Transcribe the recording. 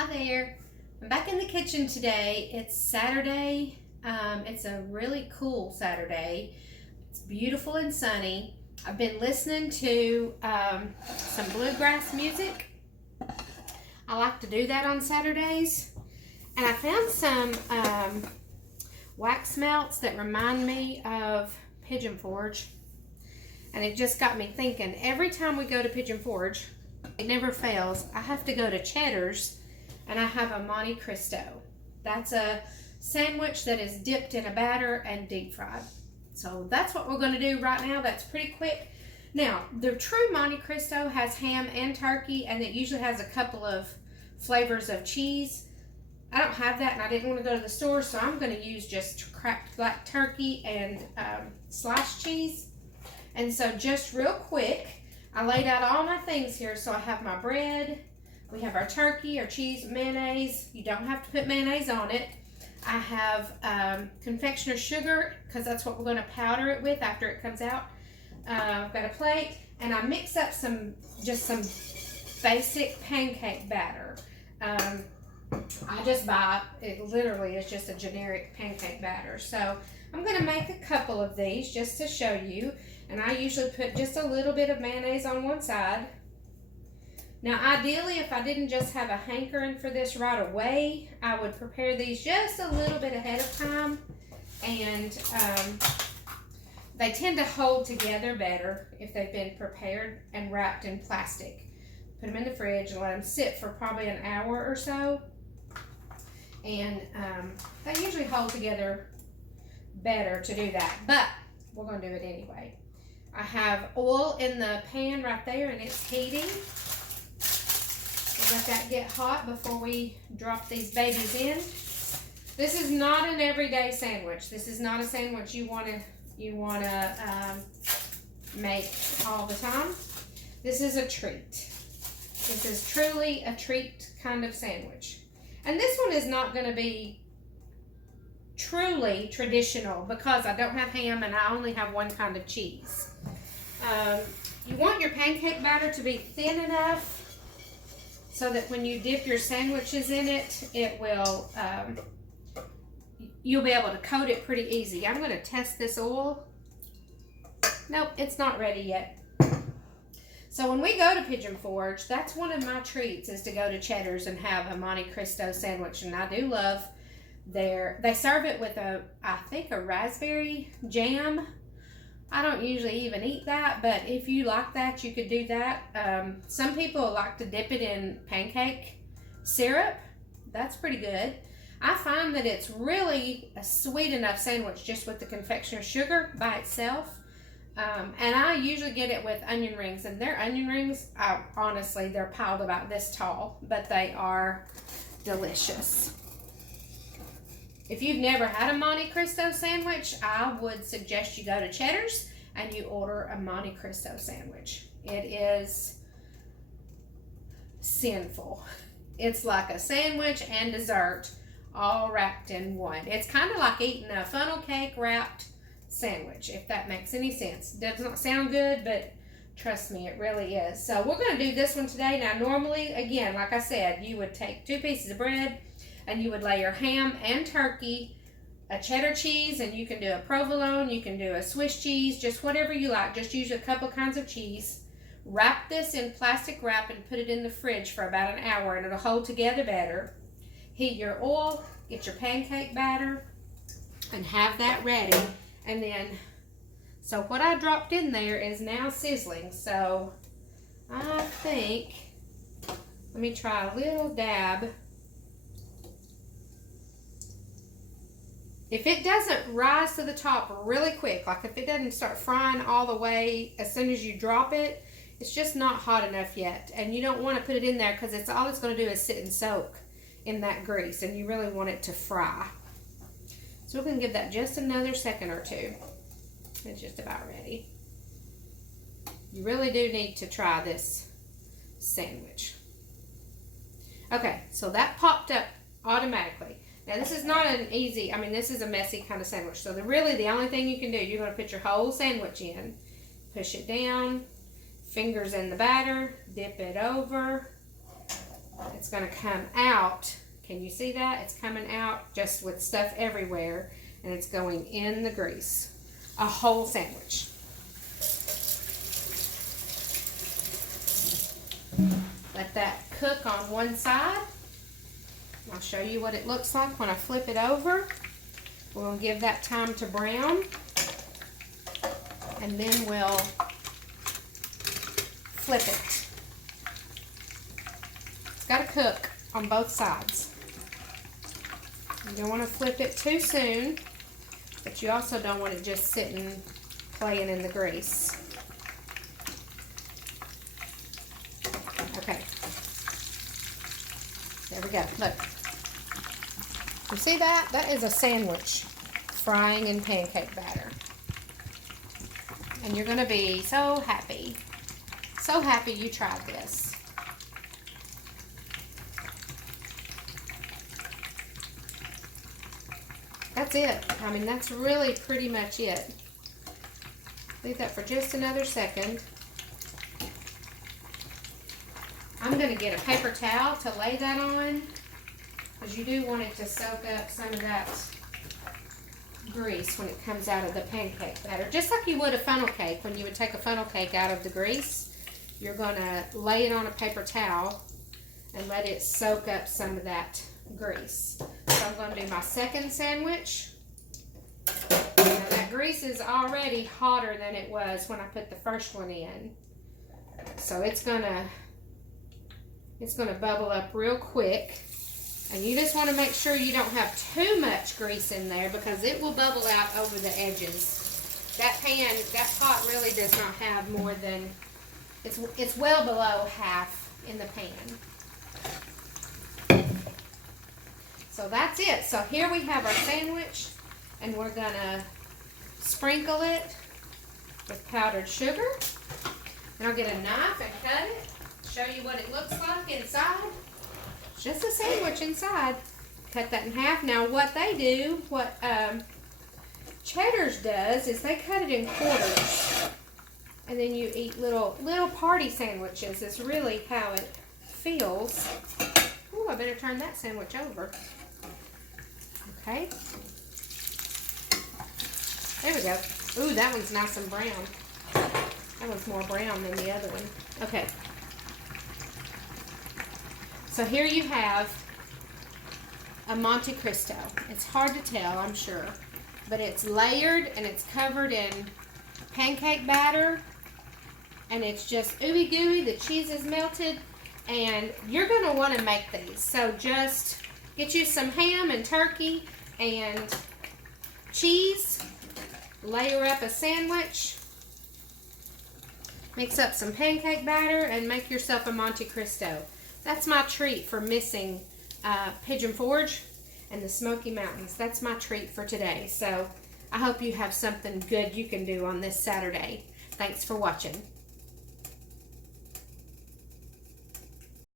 Hi there. I'm back in the kitchen today. It's Saturday. It's a really cool Saturday. It's beautiful and sunny. I've been listening to some bluegrass music. I like to do that on Saturdays. And I found some wax melts that remind me of Pigeon Forge. And it just got me thinking, every time we go to Pigeon Forge, it never fails, I have to go to Cheddar's and I have a Monte Cristo. That's a sandwich that is dipped in a batter and deep fried. So that's what we're going to do right now. That's pretty quick. Now, the true Monte Cristo has ham and turkey, and it usually has a couple of flavors of cheese. I don't have that, and I didn't want to go to the store, so I'm going to use just cracked black turkey and sliced cheese. And so just real quick, I laid out all my things here. So I have my bread, we have our turkey, our cheese, mayonnaise. You don't have to put mayonnaise on it. I have confectioner's sugar, because that's what we're going to powder it with after it comes out. I've got a plate, and I mix up just some basic pancake batter. I just buy it. Literally is just a generic pancake batter. So I'm going to make a couple of these just to show you. And I usually put just a little bit of mayonnaise on one side. Now, ideally, if I didn't just have a hankering for this right away, I would prepare these just a little bit ahead of time. And they tend to hold together better if they've been prepared and wrapped in plastic. Put them in the fridge and let them sit for probably an hour or so. And they usually hold together better to do that. But we're going to do it anyway. I have oil in the pan right there, and it's heating. We'll let that get hot before we drop these babies in. This is not an everyday sandwich. This is not a sandwich you want to make all the time. This is a treat. This is truly a treat kind of sandwich. And this one is not going to be truly traditional because I don't have ham and I only have one kind of cheese. You want your pancake batter to be thin enough so that when you dip your sandwiches in it, it will, you'll be able to coat it pretty easy. I'm going to test this oil. Nope, it's not ready yet. So when we go to Pigeon Forge, that's one of my treats, is to go to Cheddar's and have a Monte Cristo sandwich. And I do love they serve it with I think a raspberry jam. I don't usually even eat that, but if you like that, you could do that. Some people like to dip it in pancake syrup. That's pretty good. I find that it's really a sweet enough sandwich just with the confectioner's sugar by itself. And I usually get it with onion rings, and their onion rings, honestly, they're piled about this tall, but they are delicious. If you've never had a Monte Cristo sandwich, I would suggest you go to Cheddar's and you order a Monte Cristo sandwich. It is sinful. It's like a sandwich and dessert all wrapped in one. It's kind of like eating a funnel cake wrapped sandwich, if that makes any sense. Does not sound good, but trust me, it really is. So we're going to do this one today. Now, normally, again, like I said, you would take 2 pieces of bread, and you would lay your ham and turkey, a cheddar cheese, and you can do a provolone, you can do a Swiss cheese, just whatever you like. Just use a couple kinds of cheese. Wrap this in plastic wrap and put it in the fridge for about an hour, and it'll hold together better. Heat your oil, get your pancake batter, and have that ready. And then, so what I dropped in there is now sizzling. So I think, let me try a little dab. If it doesn't rise to the top really quick, like if it doesn't start frying all the way as soon as you drop it, it's just not hot enough yet. And you don't want to put it in there because all it's going to do is sit and soak in that grease, and you really want it to fry. So we're going to give that just another second or two. It's just about ready. You really do need to try this sandwich. Okay, so that popped up automatically. Now, this is not an easy, this is a messy kind of sandwich. So really the only thing you can do, you're going to put your whole sandwich in, push it down, fingers in the batter, dip it over. It's It's going to come out. Can you see that? It's coming out just with stuff everywhere, and it's going in the grease. A whole sandwich. Let that cook on one side. I'll show you what it looks like when I flip it over. We're going to give that time to brown, and then we'll flip it. It's got to cook on both sides. You don't want to flip it too soon, but you also don't want it just sitting playing in the grease. Okay. There we go. Look. You see that? That is a sandwich frying in pancake batter. And you're going to be so happy. So happy you tried this. That's it. I mean, that's really pretty much it. Leave that for just another second. I'm going to get a paper towel to lay that on, because you do want it to soak up some of that grease when it comes out of the pancake batter. Just like you would a funnel cake. When you would take a funnel cake out of the grease, you're going to lay it on a paper towel and let it soak up some of that grease. So I'm going to do my second sandwich. Now that grease is already hotter than it was when I put the first one in. So it's going to bubble up real quick. And you just want to make sure you don't have too much grease in there, because it will bubble out over the edges. That pot really does not have more than, it's well below half in the pan. So that's it. So here we have our sandwich, and we're going to sprinkle it with powdered sugar. And I'll get a knife and cut it, show you what it looks like inside. Just a sandwich inside. Cut that in half. Now what they do, what Cheddar's does, is they cut it in quarters. And then you eat little party sandwiches. It's really how it feels. Ooh, I better turn that sandwich over. Okay. There we go. Ooh, that one's nice and brown. That one's more brown than the other one. Okay. So here you have a Monte Cristo. It's hard to tell, I'm sure, but it's layered and it's covered in pancake batter, and it's just ooey gooey. The cheese is melted, and you're going to want to make these. So just get you some ham and turkey and cheese, layer up a sandwich, mix up some pancake batter, and make yourself a Monte Cristo. That's my treat for missing Pigeon Forge and the Smoky Mountains. That's my treat for today. So I hope you have something good you can do on this Saturday. Thanks for watching.